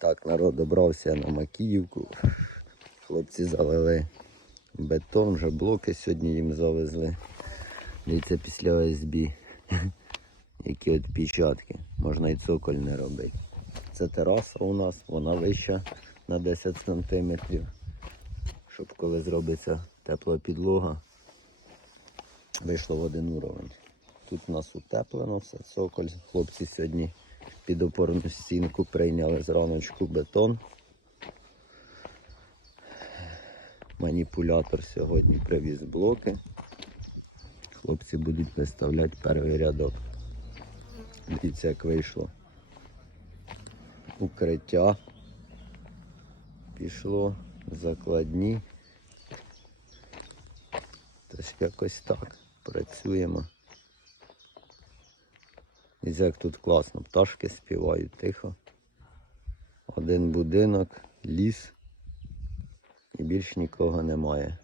Так, народ добрався на Макіївку. Хлопці залили бетон, вже блоки сьогодні їм завезли. Дивіться після ОСБ. Які от печатки. Можна і цоколь не робити. Це тераса у нас, вона вища на 10 см. Щоб коли зробиться тепла підлога, вийшло в один уровень. Тут у нас утеплено все, цоколь. Хлопці сьогодні під опорну стінку прийняли зраночку бетон. Маніпулятор сьогодні привіз блоки. Хлопці будуть виставляти перший рядок. Дивіться, як вийшло. Укриття. Пішло, закладні. Тобто якось так. Працюємо. Дивіться, як тут класно. Пташки співають тихо. Один будинок, ліс і більш нікого немає.